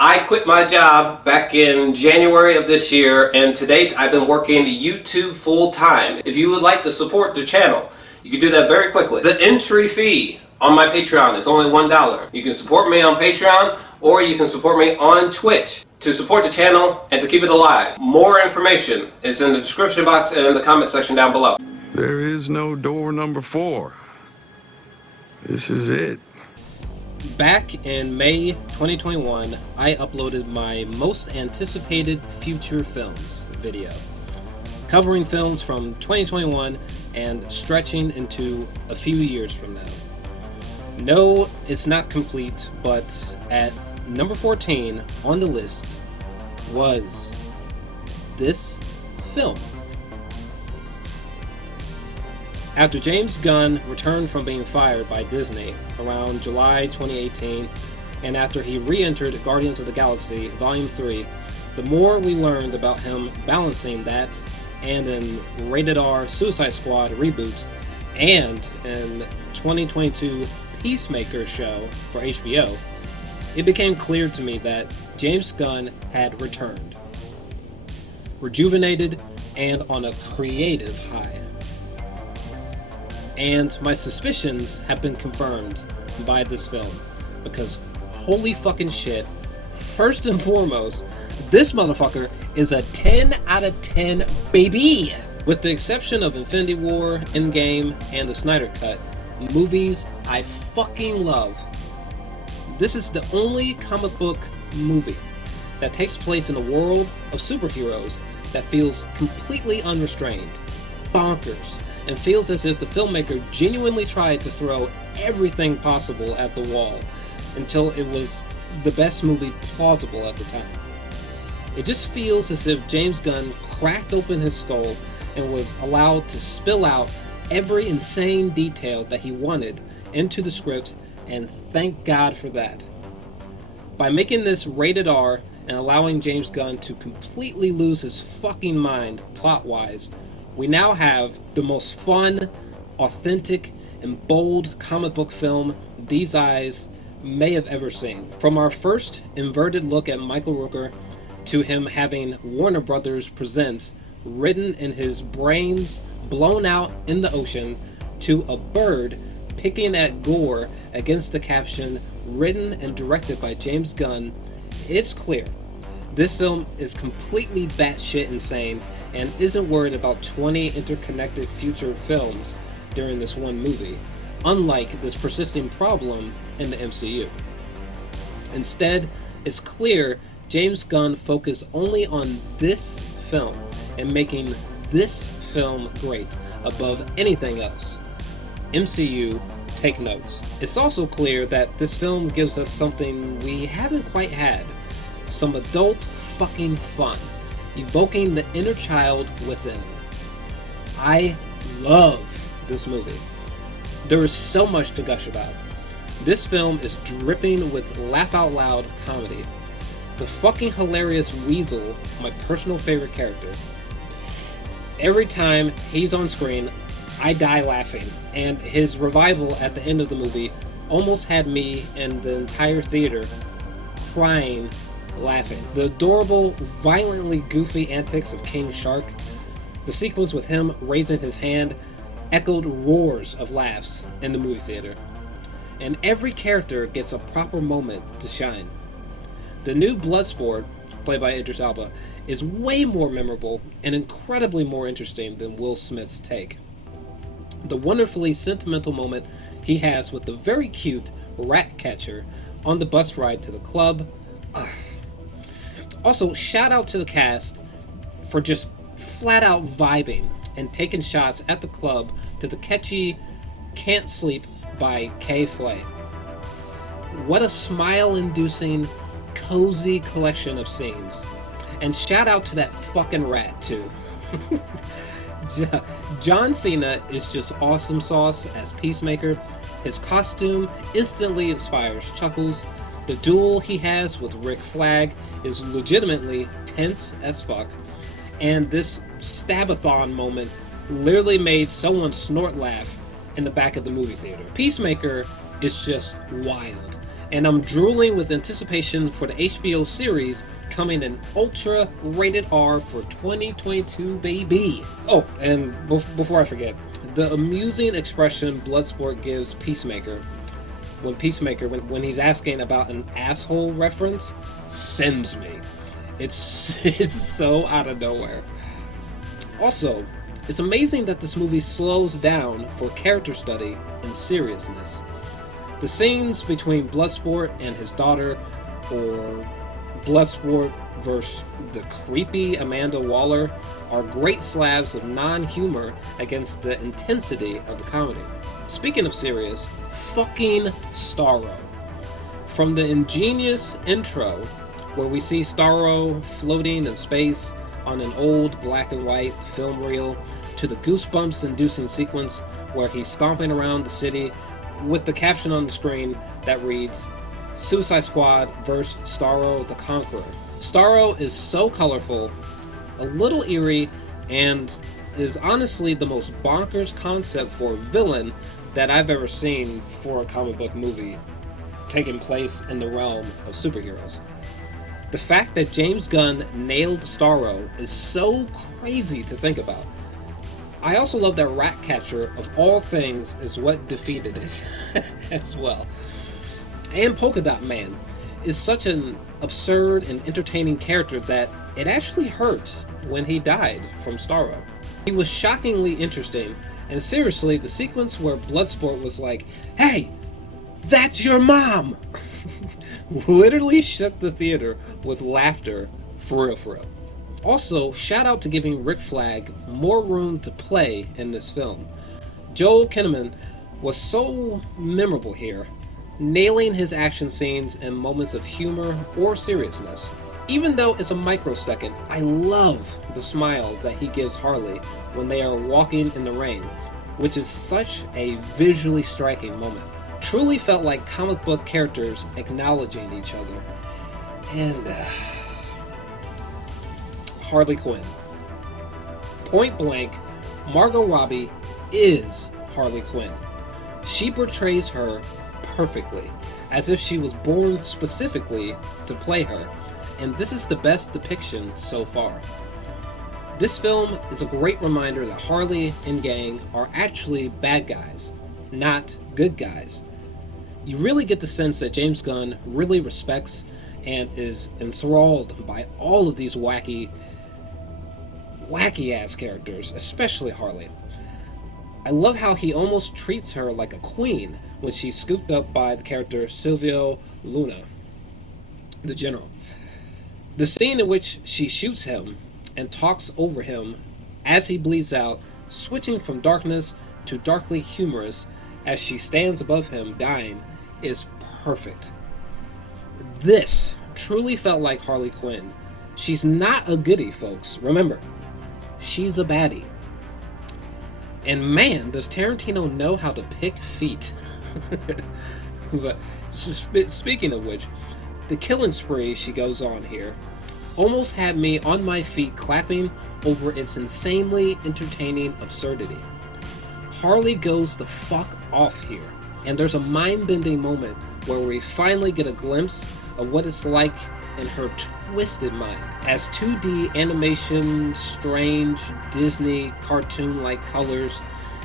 I quit my job back in January of this year, and to date I've been working YouTube full time. If you would like to support the channel, you can do that very quickly. The entry fee on my Patreon is only $1. You can support me on Patreon, or you can support me on Twitch to support the channel and to keep it alive. More information is in the description box and in the comment section down below. There is no door number 4. This is it. Back in May 2021, I uploaded my most anticipated future films video, covering films from 2021 and stretching into a few years from now. No, it's not complete, but at number 14 on the list was this film. After James Gunn returned from being fired by Disney around July 2018, and after he re-entered Guardians of the Galaxy Volume 3, the more we learned about him balancing that and in Rated R Suicide Squad reboot and in 2022 Peacemaker show for HBO, it became clear to me that James Gunn had returned, rejuvenated and on a creative high. And my suspicions have been confirmed by this film, because holy fucking shit, first and foremost, this motherfucker is a 10 out of 10 baby! With the exception of Infinity War, Endgame, and the Snyder Cut, movies I fucking love, this is the only comic book movie that takes place in a world of superheroes that feels completely unrestrained, bonkers, and feels as if the filmmaker genuinely tried to throw everything possible at the wall until it was the best movie plausible at the time. It just feels as if James Gunn cracked open his skull and was allowed to spill out every insane detail that he wanted into the script, and thank God for that. By making this rated R and allowing James Gunn to completely lose his fucking mind plot-wise, we now have the most fun, authentic, and bold comic book film these eyes may have ever seen. From our first inverted look at Michael Rooker, to him having Warner Brothers Presents written in his brains blown out in the ocean, to a bird picking at gore against the caption written and directed by James Gunn, it's clear this film is completely batshit insane and isn't worried about 20 interconnected future films during this one movie, unlike this persisting problem in the MCU. Instead, it's clear James Gunn focused only on this film and making this film great above anything else. MCU, take notes. It's also clear that this film gives us something we haven't quite had, some adult fucking fun, evoking the inner child within. I love this movie. There is so much to gush about. This film is dripping with laugh out loud comedy. The fucking hilarious Weasel, my personal favorite character. Every time he's on screen, I die laughing, and his revival at the end of the movie almost had me and the entire theater crying laughing. The adorable, violently goofy antics of King Shark, the sequence with him raising his hand, echoed roars of laughs in the movie theater. And every character gets a proper moment to shine. The new Bloodsport, played by Idris Elba, is way more memorable and incredibly more interesting than Will Smith's take. The wonderfully sentimental moment he has with the very cute rat catcher on the bus ride to the club. Also, shout out to the cast for just flat out vibing and taking shots at the club to the catchy Can't Sleep by K-Flay. What a smile-inducing, cozy collection of scenes. And shout out to that fucking rat too. John Cena is just awesome sauce as Peacemaker. His costume instantly inspires chuckles. The duel he has with Rick Flag is legitimately tense as fuck. And this stab-a-thon moment literally made someone snort laugh in the back of the movie theater. Peacemaker is just wild, and I'm drooling with anticipation for the HBO series coming in Ultra Rated R for 2022, baby. Oh, and before I forget, the amusing expression Bloodsport gives Peacemaker when he's asking about an asshole reference sends me. It's so out of nowhere. Also, it's amazing that this movie slows down for character study and seriousness. The scenes between Bloodsport and his daughter, or Bloodsport versus the creepy Amanda Waller, are great slabs of non-humor against the intensity of the comedy. Speaking of serious, fucking Starro. From the ingenious intro, where we see Starro floating in space on an old black and white film reel, to the goosebumps-inducing sequence where he's stomping around the city with the caption on the screen that reads, Suicide Squad vs. Starro the Conqueror. Starro is so colorful, a little eerie, and is honestly the most bonkers concept for a villain that I've ever seen for a comic book movie taking place in the realm of superheroes. The fact that James Gunn nailed Starro is so crazy to think about. I also love that Ratcatcher, of all things, is what defeated it as well. And Polka Dot Man is such an absurd and entertaining character that it actually hurt when he died from Starro. He was shockingly interesting, and seriously, the sequence where Bloodsport was like, "Hey, that's your mom!" literally shook the theater with laughter, for real. Also, shout out to giving Rick Flag more room to play in this film. Joel Kinnaman was so memorable here, nailing his action scenes and moments of humor or seriousness. Even though it's a microsecond, I love the smile that he gives Harley when they are walking in the rain, which is such a visually striking moment. Truly felt like comic book characters acknowledging each other. And Harley Quinn. Point blank, Margot Robbie is Harley Quinn. She portrays her perfectly, as if she was born specifically to play her, and this is the best depiction so far. This film is a great reminder that Harley and gang are actually bad guys, not good guys. You really get the sense that James Gunn really respects and is enthralled by all of these wacky ass characters, especially Harley. I love how he almost treats her like a queen when she's scooped up by the character Silvio Luna, the general. The scene in which she shoots him and talks over him as he bleeds out, switching from darkness to darkly humorous as she stands above him dying, is perfect. This truly felt like Harley Quinn. She's not a goodie, folks. Remember, she's a baddie. And man, does Tarantino know how to pick feet. But speaking of which, the killing spree she goes on here almost had me on my feet clapping over its insanely entertaining absurdity. Harley goes the fuck off here, and there's a mind-bending moment where we finally get a glimpse of what it's like in her twisted mind, as 2D animation, strange Disney cartoon-like colors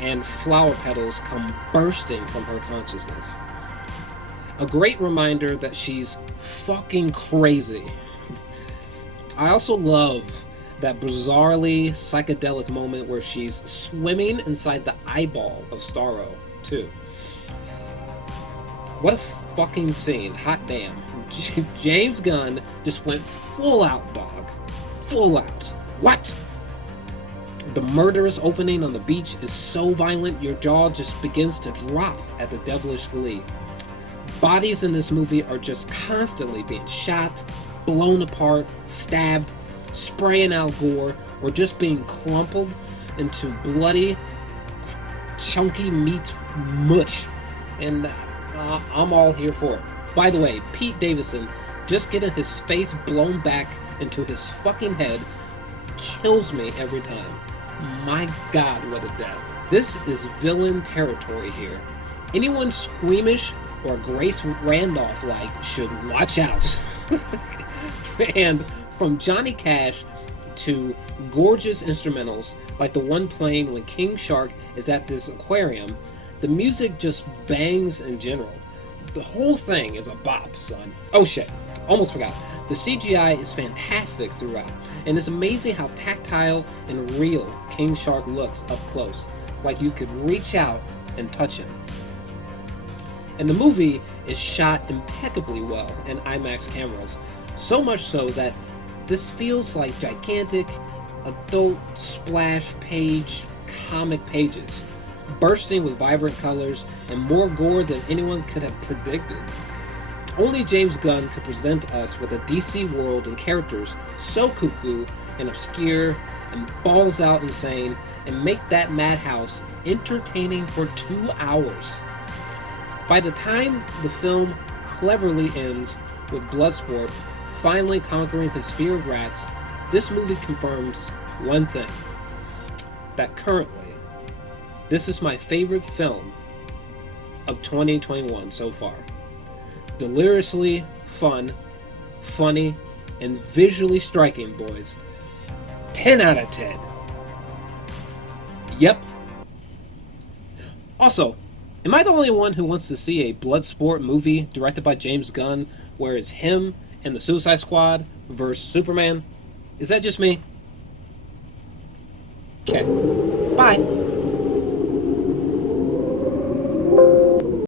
and flower petals come bursting from her consciousness. A great reminder that she's fucking crazy. I also love that bizarrely psychedelic moment where she's swimming inside the eyeball of Starro, too. What a fucking scene. Hot damn. James Gunn just went full out, dog. Full out. What? The murderous opening on the beach is so violent your jaw just begins to drop at the devilish glee. Bodies in this movie are just constantly being shot, blown apart, stabbed, spraying out gore, or just being crumpled into bloody, chunky meat mush. And I'm all here for it. By the way, Pete Davidson just getting his face blown back into his fucking head kills me every time. My God, what a death. This is villain territory here. Anyone squeamish or Grace Randolph should watch out. And from Johnny Cash to gorgeous instrumentals like the one playing when King Shark is at this aquarium, the music just bangs in general. The whole thing is a bop, son. Oh shit, almost forgot. The CGI is fantastic throughout, and it's amazing how tactile and real King Shark looks up close, like you could reach out and touch him. And the movie is shot impeccably well in IMAX cameras, so much so that this feels like gigantic adult splash page comic pages, bursting with vibrant colors and more gore than anyone could have predicted. Only James Gunn could present us with a DC world and characters so cuckoo and obscure and balls out insane and make that madhouse entertaining for 2 hours. By the time the film cleverly ends with Bloodsport finally conquering his fear of rats, this movie confirms one thing: that currently, this is my favorite film of 2021 so far. Deliriously fun, funny, and visually striking, boys. 10 out of 10. Yep. Also, am I the only one who wants to see a Bloodsport movie directed by James Gunn where it's him and the Suicide Squad versus Superman? Is that just me? Okay. Bye.